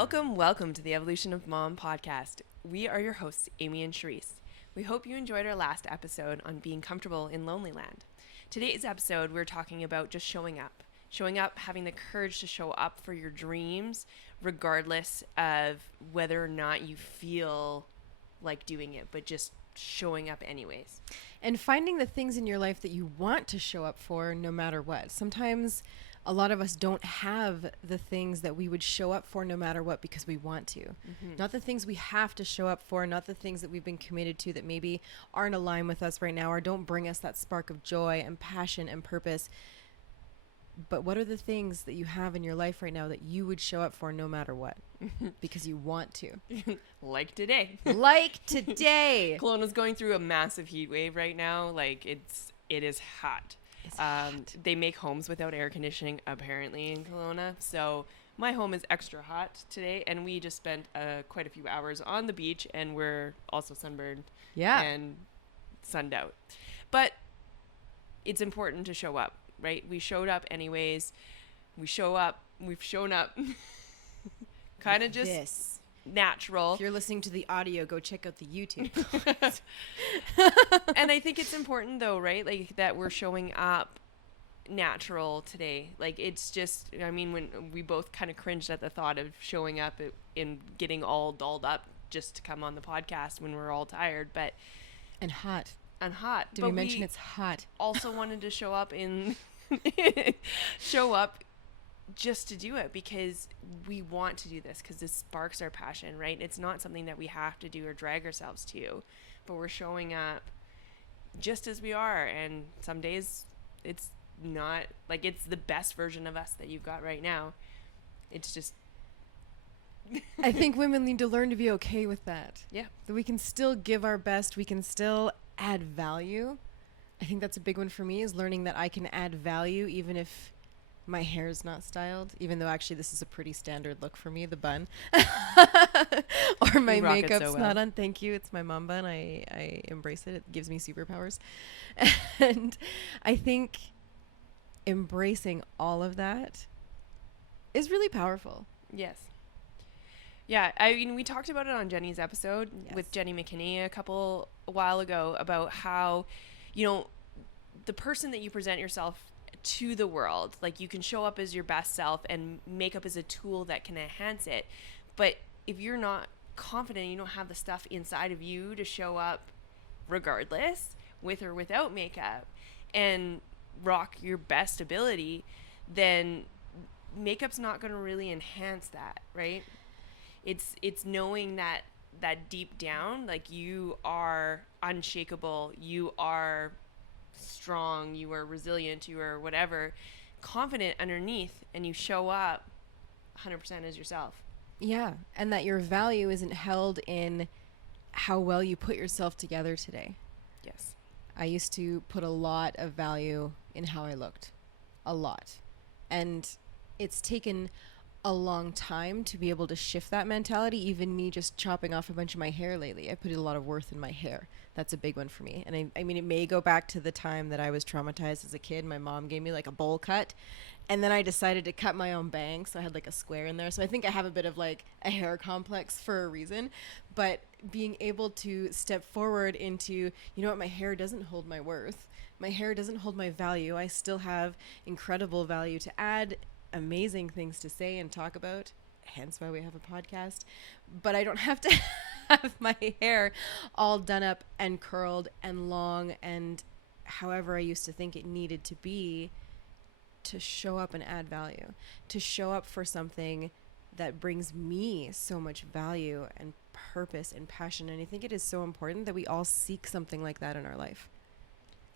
Welcome to the Evolution of Mom podcast. We are your hosts, Amy and Charisse. We hope you enjoyed our last episode on being comfortable in lonely land. Today's episode, we're talking about just showing up. Showing up, having the courage to show up for your dreams, regardless of whether or not you feel like doing it, but just showing up anyways. And finding the things in your life that you want to show up for no matter what. Sometimes a lot of us don't have the things that we would show up for no matter what because we want to. Mm-hmm. Not the things we have to show up for, not the things that we've been committed to that maybe aren't aligned with us right now or don't bring us that spark of joy and passion and purpose. But what are the things that you have in your life right now that you would show up for no matter what? Because you want to. Like today. Like today. Kelowna's going through a massive heat wave right now. Like it is hot. They make homes without air conditioning apparently in Kelowna. So my home is extra hot today, and we just spent quite a few hours on the beach, and we're also sunburned and sunned out. But it's important to show up, right? We showed up anyways. We've shown up kind of just this. Natural. If you're listening to the audio, go check out the YouTube. And I think it's important though, right? Like that we're showing up natural today. Like it's just, I mean, when we both kind of cringed at the thought of showing up and getting all dolled up just to come on the podcast when we're all tired, but and hot. Did but we mention it's hot? Also wanted to show up just to do it because we want to do this, because this sparks our passion, right? It's not something that we have to do or drag ourselves to, but we're showing up just as we are. And some days it's not like it's the best version of us that you've got right now. It's just I think women need to learn to be okay with that. Yeah. That we can still give our best. We can still add value. I think that's a big one for me, is learning that I can add value even if my hair is not styled, even though actually this is a pretty standard look for me, the bun. Or my makeup's not on. Thank you. It's my mom bun. I embrace it. It gives me superpowers. And I think embracing all of that is really powerful. Yes. Yeah, I mean, we talked about it on Jenny's episode with Jenny McKinney a while ago about how, you know, the person that you present yourself to the world, like you can show up as your best self, and makeup is a tool that can enhance it. But if you're not confident, you don't have the stuff inside of you to show up regardless, with or without makeup, and rock your best ability, then makeup's not going to really enhance that, right? It's knowing that deep down, like you are unshakable, you are strong, you are resilient, you are whatever, confident underneath, and you show up 100% as yourself. Yeah, and that your value isn't held in how well you put yourself together today. Yes. I used to put a lot of value in how I looked. A lot. And it's taken a long time to be able to shift that mentality. Even me just chopping off a bunch of my hair lately, I put a lot of worth in my hair. That's a big one for me. And I mean, it may go back to the time that I was traumatized as a kid. My mom gave me like a bowl cut, and then I decided to cut my own bangs, so I had like a square in there. So I think I have a bit of like a hair complex for a reason. But being able to step forward into, you know what, my hair doesn't hold my worth, my hair doesn't hold my value. I still have incredible value to add, amazing things to say and talk about, hence why we have a podcast. But I don't have to have my hair all done up and curled and long and however I used to think it needed to be to show up and add value, to show up for something that brings me so much value and purpose and passion. And I think it is so important that we all seek something like that in our life.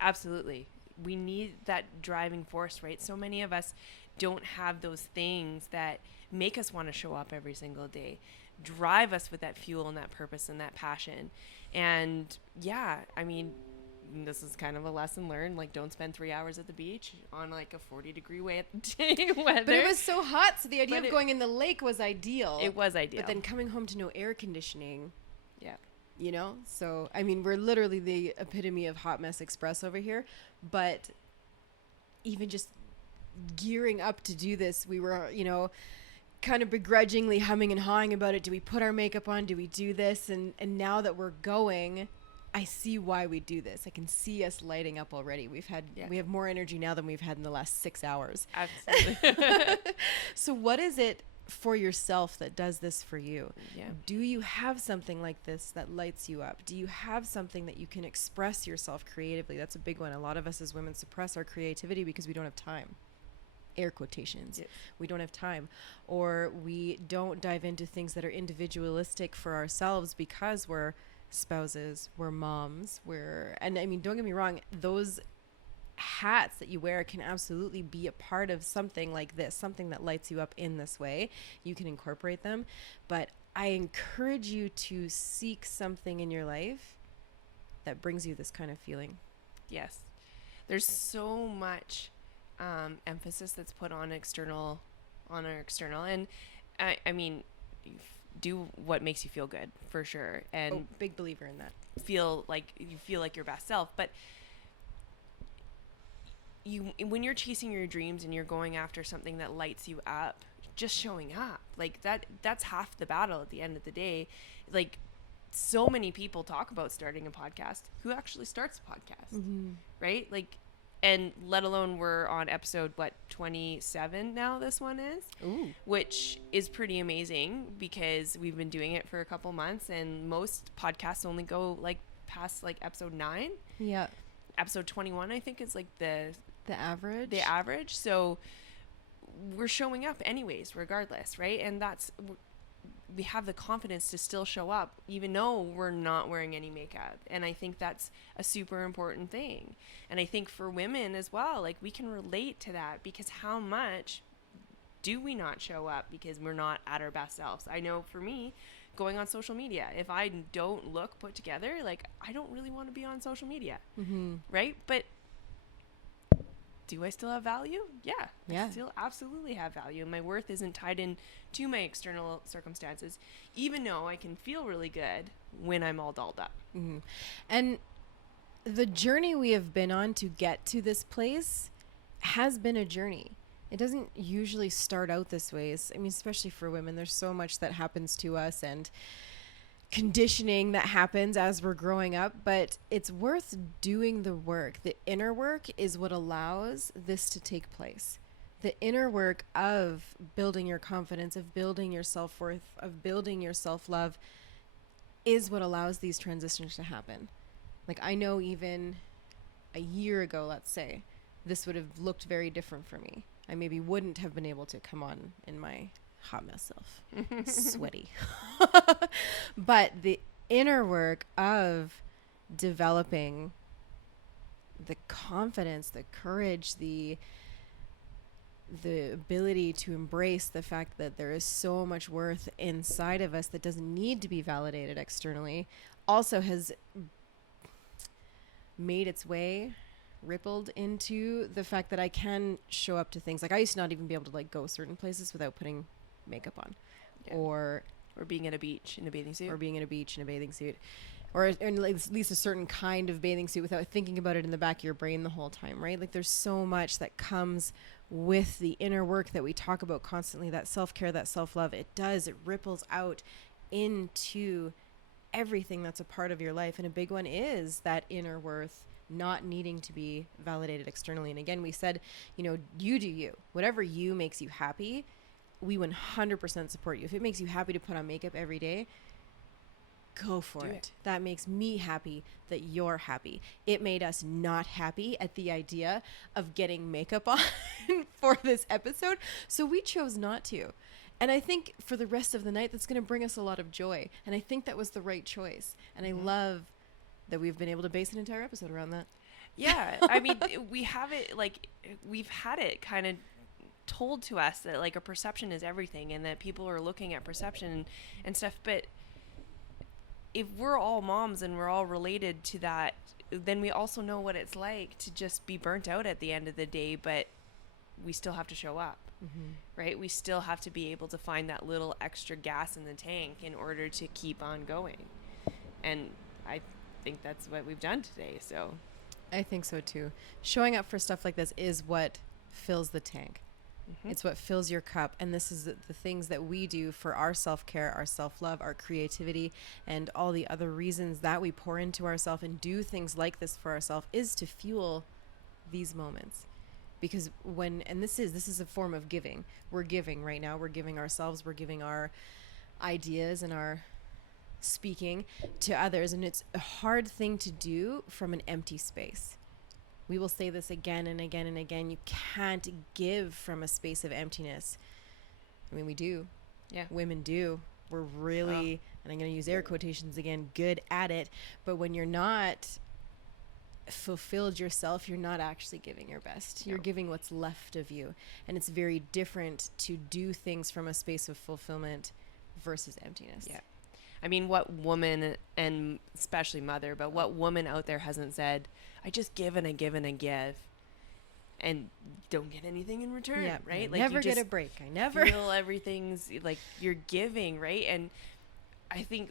Absolutely. We need that driving force, right? So many of us don't have those things that make us want to show up every single day, drive us with that fuel and that purpose and that passion. And yeah, I mean, this is kind of a lesson learned. Like, don't spend 3 hours at the beach on like a 40-degree day weather. But it was so hot, so the idea of going in the lake was ideal. It was ideal. But then coming home to no air conditioning. Yeah. You know? So, I mean, we're literally the epitome of hot mess express over here. But even just gearing up to do this, we were, you know, kind of begrudgingly humming and hawing about it. Do we put our makeup on? Do we do this? And now that we're going, I see why we do this. I can see us lighting up already. We have more energy now than we've had in the last 6 hours. Absolutely. So what is it for yourself that does this for you? Yeah. Do you have something like this that lights you up? Do you have something that you can express yourself creatively? That's a big one. A lot of us as women suppress our creativity because we don't have time. Air quotations. Yes. We don't have time, or we don't dive into things that are individualistic for ourselves because we're spouses, we're moms, and I mean, don't get me wrong, those hats that you wear can absolutely be a part of something like this, something that lights you up in this way. You can incorporate them, but I encourage you to seek something in your life that brings you this kind of feeling. Yes. There's so much emphasis that's put on our external, and I mean, do what makes you feel good, for sure, and big believer in that. feel like your best self. But when you're chasing your dreams and you're going after something that lights you up, just showing up, like that's half the battle at the end of the day. Like, so many people talk about starting a podcast. Who actually starts a podcast? Right? Like, and let alone we're on episode 27 now, this one is. Ooh. Which is pretty amazing because we've been doing it for a couple months, and most podcasts only go like past like episode 9. Yeah. Episode 21 I think is like the average. So we're showing up anyways, regardless, right? And we have the confidence to still show up even though we're not wearing any makeup. And I think that's a super important thing. And I think for women as well, like, we can relate to that, because how much do we not show up because we're not at our best selves? I know for me, going on social media, if I don't look put together, like, I don't really want to be on social media. Right? But do I still have value? Yeah. I still absolutely have value. And my worth isn't tied in to my external circumstances, even though I can feel really good when I'm all dolled up. And the journey we have been on to get to this place has been a journey. It doesn't usually start out this way. I mean, especially for women, there's so much that happens to us and conditioning that happens as we're growing up, but it's worth doing the work. The inner work is what allows this to take place. The inner work of building your confidence, of building your self-worth, of building your self-love is what allows these transitions to happen. Like, I know even a year ago, let's say, this would have looked very different for me. I maybe wouldn't have been able to come on in my hot mess self, sweaty. But the inner work of developing the confidence, the courage, the ability to embrace the fact that there is so much worth inside of us that doesn't need to be validated externally, also has made its way, rippled into the fact that I can show up to things. Like, I used to not even be able to like go certain places without putting makeup on. Or being at a beach in a bathing suit. Or in at least a certain kind of bathing suit without thinking about it in the back of your brain the whole time, right? Like, there's so much that comes with the inner work that we talk about constantly, that self-care, that self-love. It ripples out into everything that's a part of your life. And a big one is that inner worth, not needing to be validated externally. And again, we said, you do you. Whatever you makes you happy, we 100% support you. If it makes you happy to put on makeup every day, go for it. That makes me happy that you're happy. It made us not happy at the idea of getting makeup on for this episode, so we chose not to. And I think for the rest of the night, that's going to bring us a lot of joy. And I think that was the right choice. And I love that we've been able to base an entire episode around that. Yeah. I mean, we've had it kind of told to us that like a perception is everything, and that people are looking at perception and stuff. But if we're all moms and we're all related to that, then we also know what it's like to just be burnt out at the end of the day, but we still have to show up, right? We still have to be able to find that little extra gas in the tank in order to keep on going. And I think that's what we've done today. So I think so too. Showing up for stuff like this is what fills the tank. It's what fills your cup. And this is the things that we do for our self-care, our self-love, our creativity, and all the other reasons that we pour into ourselves and do things like this for ourselves is to fuel these moments. Because this is a form of giving. We're giving right now. We're giving ourselves, we're giving our ideas and our speaking to others. And it's a hard thing to do from an empty space. We will say this again and again and again. You can't give from a space of emptiness. I mean, we do. Yeah. Women do. We're really, and I'm going to use air quotations again, good at it. But when you're not fulfilled yourself, you're not actually giving your best. You're giving what's left of you. And it's very different to do things from a space of fulfillment versus emptiness. Yeah. I mean, what woman, and especially mother, but what woman out there hasn't said, I just give and I give and I give and don't get anything in return, right? I never get a break. I never feel everything's like you're giving, right? And I think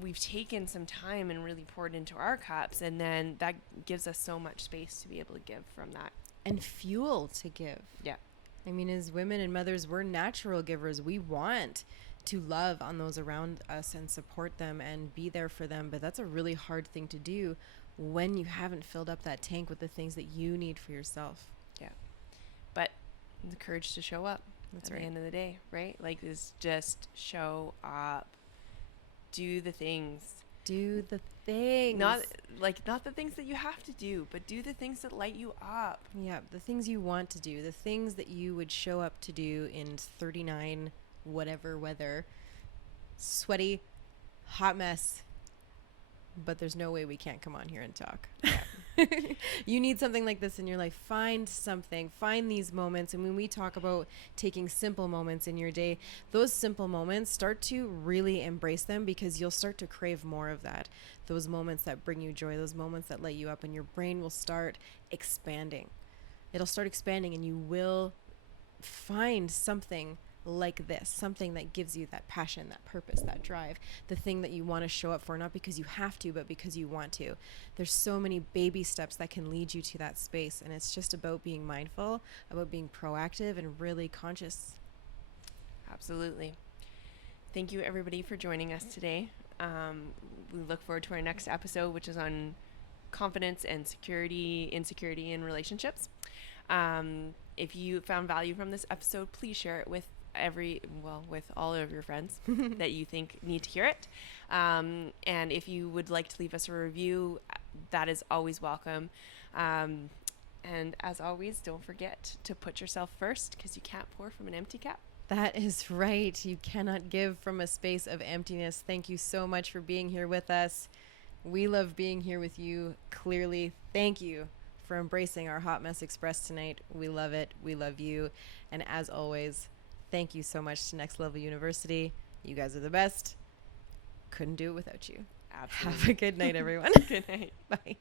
we've taken some time and really poured into our cups, and then that gives us so much space to be able to give from that. And fuel to give. Yeah. I mean, as women and mothers, we're natural givers. We want to love on those around us and support them and be there for them. But that's a really hard thing to do when you haven't filled up that tank with the things that you need for yourself. Yeah. But the courage to show up. That's at the end of the day, right? Like, is just show up. Do the things. Do the things. Not the things that you have to do, but do the things that light you up. Yeah, the things you want to do. The things that you would show up to do in 39 whatever weather, sweaty, hot mess, but there's no way we can't come on here and talk. You need something like this in your life. Find something, find these moments. And when we talk about taking simple moments in your day, those simple moments, start to really embrace them, because you'll start to crave more of that. Those moments that bring you joy, those moments that light you up, and your brain will start expanding. It'll start expanding, and you will find something like this, something that gives you that passion, that purpose, that drive, the thing that you want to show up for, not because you have to, but because you want to. There's so many baby steps that can lead you to that space, and it's just about being mindful, about being proactive and really conscious. Absolutely. Thank you, everybody, for joining us today. We look forward to our next episode, which is on confidence and insecurity in relationships. If you found value from this episode, please share it with with all of your friends that you think need to hear it. And if you would like to leave us a review, that is always welcome. And as always, don't forget to put yourself first, because you can't pour from an empty cup. That is right. You cannot give from a space of emptiness. Thank you so much for being here with us. We love being here with you. Clearly, thank you for embracing our Hot Mess Express tonight. We love it. We love you. And as always, thank you so much to Next Level University. You guys are the best. Couldn't do it without you. Absolutely. Have a good night, everyone. Good night. Bye.